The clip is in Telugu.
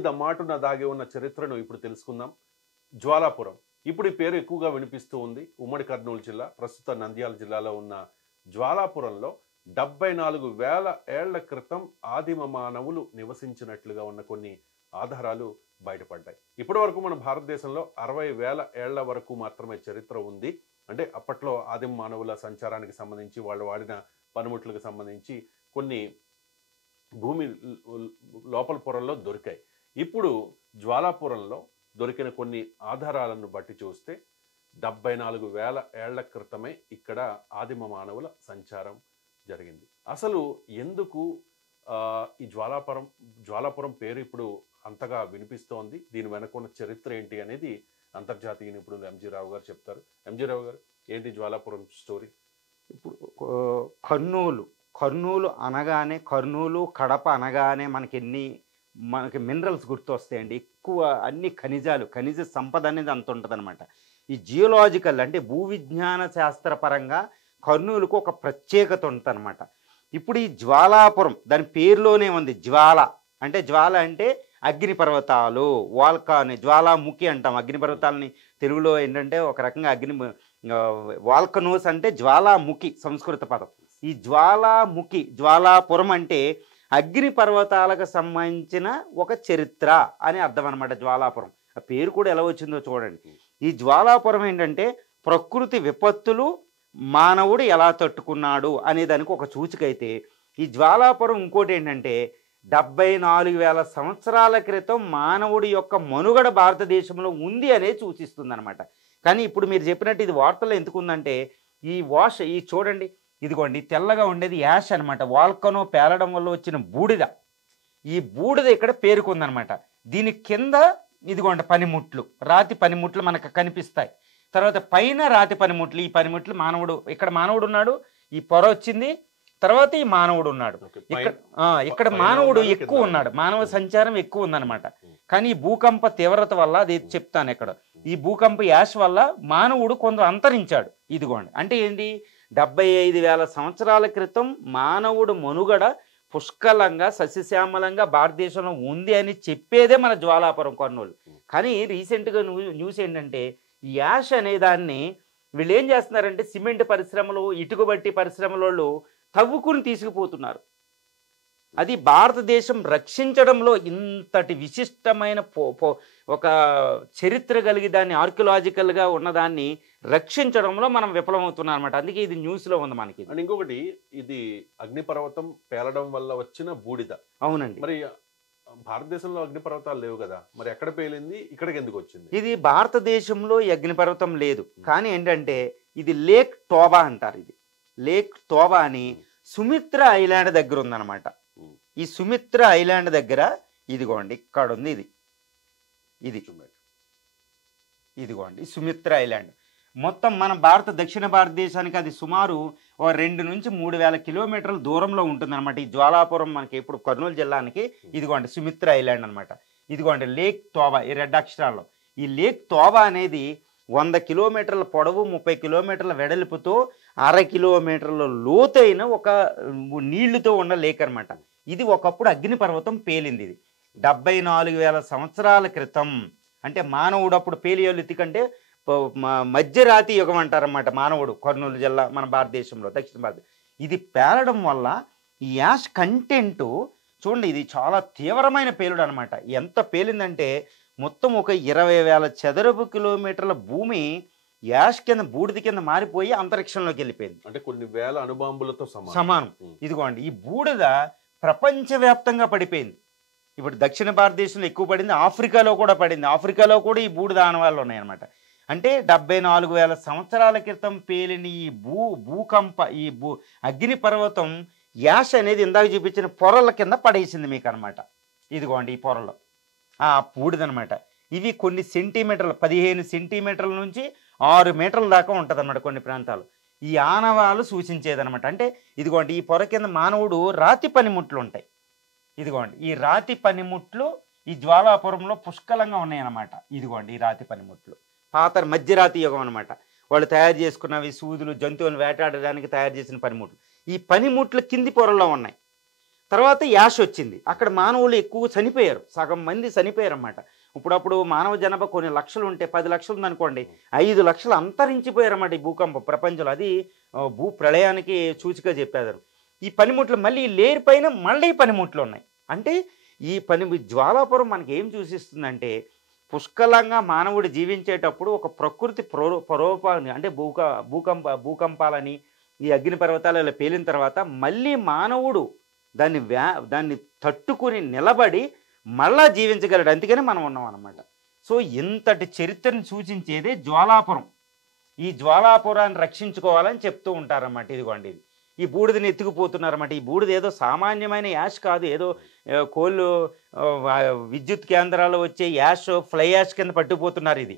బూడిద మాటున దాగి ఉన్న చరిత్రను ఇప్పుడు తెలుసుకుందాం. జ్వాలాపురం ఇప్పుడు ఈ పేరు ఎక్కువగా వినిపిస్తూ ఉంది. ఉమ్మడి కర్నూలు జిల్లా, ప్రస్తుత నంద్యాల జిల్లాలో ఉన్న జ్వాలాపురంలో 74,000 ఏళ్ల క్రితం ఆదిమ మానవులు నివసించినట్లుగా ఉన్న కొన్ని ఆధారాలు బయటపడ్డాయి. ఇప్పటి వరకు మన భారతదేశంలో 60,000 ఏళ్ల వరకు మాత్రమే చరిత్ర ఉంది. అంటే అప్పట్లో ఆదిమ మానవుల సంచారానికి సంబంధించి, వాళ్ళు వాడిన పనిముట్లకు సంబంధించి కొన్ని భూమి లోపల పొరల్లో దొరికాయి. ఇప్పుడు జ్వాలాపురంలో దొరికిన కొన్ని ఆధారాలను బట్టి చూస్తే 74,000 ఏళ్ల క్రితమే ఇక్కడ ఆదిమ మానవుల సంచారం జరిగింది. అసలు ఎందుకు ఈ జ్వాలాపురం పేరు ఇప్పుడు అంతగా వినిపిస్తోంది, దీని వెనక ఉన్న చరిత్ర ఏంటి అనేది అంతర్జాతీయ నిపుణులు ఎంజీ రావు గారు చెప్తారు. ఎంజీ రావు గారు, ఏంటి జ్వాలాపురం స్టోరీ? ఇప్పుడు కర్నూలు అనగానే, కర్నూలు కడప అనగానే మనకి మినరల్స్ గుర్తొస్తాయండి. ఎక్కువ అన్ని ఖనిజ సంపద అనేది అంత ఉంటుంది అనమాట. ఈ జియోలాజికల్ అంటే భూ విజ్ఞాన శాస్త్రపరంగా కర్నూలుకు ఒక ప్రత్యేకత ఉంటుంది అనమాట. ఇప్పుడు ఈ జ్వాలాపురం దాని పేరులోనే ఉంది. జ్వాల అంటే అగ్నిపర్వతాలు, జ్వాలాముఖి అంటాం. అగ్నిపర్వతాలని తెలుగులో ఏంటంటే ఒక రకంగా వాల్కనోస్ అంటే జ్వాలాముఖి సంస్కృత పదం. ఈ జ్వాలాపురం అంటే అగ్నిపర్వతాలకు సంబంధించిన ఒక చరిత్ర అని అర్థం అనమాట. జ్వాలాపురం ఆ పేరు కూడా ఎలా వచ్చిందో చూడండి. ఈ జ్వాలాపురం ఏంటంటే ప్రకృతి విపత్తులు మానవుడు ఎలా తట్టుకున్నాడు అనే దానికి ఒక సూచిక అయితే, ఈ జ్వాలాపురం ఇంకోటి ఏంటంటే 74,000 సంవత్సరాల క్రితం మానవుడి యొక్క మనుగడ భారతదేశంలో ఉంది అనే సూచిస్తుంది అనమాట. కానీ ఇప్పుడు మీరు చెప్పినట్టు ఇది వార్తల్లో ఎందుకు ఉందంటే, ఈ చూడండి, ఇదిగోండి తెల్లగా ఉండేది యాష్ అనమాట. వాల్కనో పేలడం వల్ల వచ్చిన బూడిద. ఈ బూడిద ఇక్కడ పేరుకుందనమాట. దీని కింద ఇదిగోండి పనిముట్లు, రాతి పనిముట్లు మనకు కనిపిస్తాయి. తర్వాత పైన రాతి పనిముట్లు, ఈ పనిముట్లు ఇక్కడ మానవుడు ఉన్నాడు, ఈ పొర వచ్చింది, తర్వాత ఈ మానవుడు ఉన్నాడు. ఇక్కడ మానవుడు ఎక్కువ ఉన్నాడు, మానవ సంచారం ఎక్కువ ఉందన్నమాట. కానీ ఈ భూకంప తీవ్రత వల్ల, అది చెప్తాను ఇక్కడ, ఈ భూకంప యాష్ వల్ల మానవుడు కొంత అంతరించాడు. ఇదిగోండి అంటే ఏంటి, 75,000 సంవత్సరాల క్రితం మానవుడు మనుగడ పుష్కలంగా సస్యశ్యామలంగా భారతదేశంలో ఉంది అని చెప్పేదే మన జ్వాలాపురం కర్నూలు. కానీ రీసెంట్గా న్యూస్ ఏంటంటే, ఈ యాష్ అనే దాన్ని వీళ్ళు ఏం చేస్తున్నారంటే, సిమెంట్ పరిశ్రమలు, ఇటుక బట్టి పరిశ్రమల వాళ్ళు తవ్వుకుని తీసుకుపోతున్నారు. అది భారతదేశం రక్షించడంలో ఇంతటి విశిష్టమైన ఒక చరిత్ర కలిగి దాన్ని ఆర్కియలాజికల్గా ఉన్నదాన్ని రక్షించడంలో మనం విఫలమవుతున్నాం అనమాట. అందుకే ఇది న్యూస్లో ఉంది మనకి. అండ్ ఇంకొకటి, ఇది అగ్నిపర్వతం పేలడం వల్ల వచ్చిన బూడిద. అవునండి. మరి భారతదేశంలో అగ్నిపర్వతాలు లేవు కదా, మరి ఎక్కడ పేలింది, ఇక్కడికి ఎందుకు వచ్చింది? ఇది భారతదేశంలో ఈ అగ్నిపర్వతం లేదు. కానీ ఏంటంటే ఇది లేక్ టోబా అంటారు. ఇది లేక్ టోబా అని సుమిత్ర ఐలాండ్ దగ్గర ఉందన్నమాట. ఈ సుమిత్ర ఐలాండ్ దగ్గర ఇదిగోండి ఇక్కడ ఉంది. ఇదిగోండి సుమిత్ర ఐలాండ్. మొత్తం మన దక్షిణ భారతదేశానికి అది సుమారు 2 నుంచి 3,000 కిలోమీటర్ల దూరంలో ఉంటుందన్నమాట. ఈ జ్వాలాపురం మనకి ఇప్పుడు కర్నూలు జిల్లానికి ఇదిగోండి సుమిత్ర ఐలాండ్ అనమాట. ఇదిగోండి లేక్ టోబా, ఈ రెడ్ అక్షరాల్లో. ఈ లేక్ టోబా అనేది 100 కిలోమీటర్ల పొడవు, 30 కిలోమీటర్ల వెడల్పుతో 1/2 కిలోమీటర్ల లోతైన ఒక నీళ్లతో ఉన్న లేక్ అనమాట. ఇది ఒకప్పుడు అగ్నిపర్వతం పేలింది. ఇది 74,000 సంవత్సరాల క్రితం. అంటే మానవుడు అప్పుడు పేలియోలితిక్ అంటే మధ్యరాతి యుగం అంటారన్నమాట మానవుడు. కర్నూలు జిల్లా మన భారతదేశంలో, దక్షిణ భారత. ఇది పేలడం వల్ల ఈ యాష్ కంటెంట్ చూడండి, ఇది చాలా తీవ్రమైన పేలుడు అనమాట. ఎంత పేలిందంటే మొత్తం ఒక 20,000 చదరపు కిలోమీటర్ల భూమి యాష్ కింద, బూడిద కింద మారిపోయి అంతరిక్షంలోకి వెళ్ళిపోయింది. అంటే కొన్ని వేల అణుబాంబులతో సమానం. ఇదిగోండి ఈ బూడిద ప్రపంచవ్యాప్తంగా పడిపోయింది. ఇప్పుడు దక్షిణ భారతదేశంలో ఎక్కువ పడింది, ఆఫ్రికాలో కూడా పడింది. ఆఫ్రికాలో కూడా ఈ బూడిద ఆనవాళ్ళు ఉన్నాయన్నమాట. అంటే 74,000 సంవత్సరాల క్రితం పేలిన ఈ అగ్నిపర్వతం యాష్ అనేది ఇందాక చూపించిన పొరల కింద పడేసింది మీకు అనమాట. ఇదిగోండి ఈ పొరలు ఆ బూడిదనమాట. ఇవి కొన్ని సెంటీమీటర్లు, 15 సెంటీమీటర్ల నుంచి 6 మీటర్ల దాకా ఉంటుంది అనమాట కొన్ని ప్రాంతాలు. ఈ ఆనవాళ్ళు సూచించేదనమాట. అంటే ఇదిగోండి ఈ పొర కింద మానవుడు రాతి పనిముట్లు ఉంటాయి. ఇదిగోండి ఈ రాతి పనిముట్లు ఈ జ్వాలాపురంలో పుష్కలంగా ఉన్నాయన్నమాట. ఇదిగోండి ఈ రాతి పనిముట్లు పాత మధ్యరాతి యుగం అనమాట. వాళ్ళు తయారు చేసుకున్నవి సూదులు, జంతువులను వేటాడడానికి తయారు చేసిన పనిముట్లు. ఈ పనిముట్లు కింది పొరల్లో ఉన్నాయి. తర్వాత యాష్ వచ్చింది, అక్కడ మానవులు ఎక్కువ చనిపోయారు, సగం మంది చనిపోయారు అన్నమాట. ఇప్పుడప్పుడు మానవ జనాభా కొన్ని లక్షలు ఉంటే 10 లక్షలు ఉందనుకోండి, 5 లక్షలు అంతరించిపోయారు అన్నమాట ఈ భూకంపం ప్రపంచంలో. అది భూ ప్రళయానికి సూచిక చెప్పారు. ఈ పనిముట్లు మళ్ళీ ఈ లేయర్ పైన మళ్ళీ పనిముట్లు ఉన్నాయి. అంటే ఈ జ్వాలాపురం మనకి ఏం సూచిస్తుందంటే, పుష్కలంగా మానవుడు జీవించేటప్పుడు ఒక ప్రకృతి ప్రలోపాన్ని అంటే భూకంపాలని ఈ అగ్ని పర్వతాలు ఇలా పేలిన తర్వాత మళ్ళీ మానవుడు దాన్ని తట్టుకుని నిలబడి మళ్ళా జీవించగలడు. అందుకని మనం ఉన్నాం అన్నమాట. సో ఇంతటి చరిత్రను సూచించేదే జ్వాలాపురం. ఈ జ్వాలాపురాన్ని రక్షించుకోవాలని చెప్తూ ఉంటారన్నమాట. ఇదిగోండి, ఇది ఈ బూడిదని ఎత్తుకుపోతున్నారన్నమాట. ఈ బూడిద ఏదో సామాన్యమైన యాష్ కాదు, ఏదో కోళ్ళు విద్యుత్ కేంద్రాల్లో వచ్చే యాష్ ఫ్లై యాష్ కింద పట్టుకుపోతున్నారు. ఇది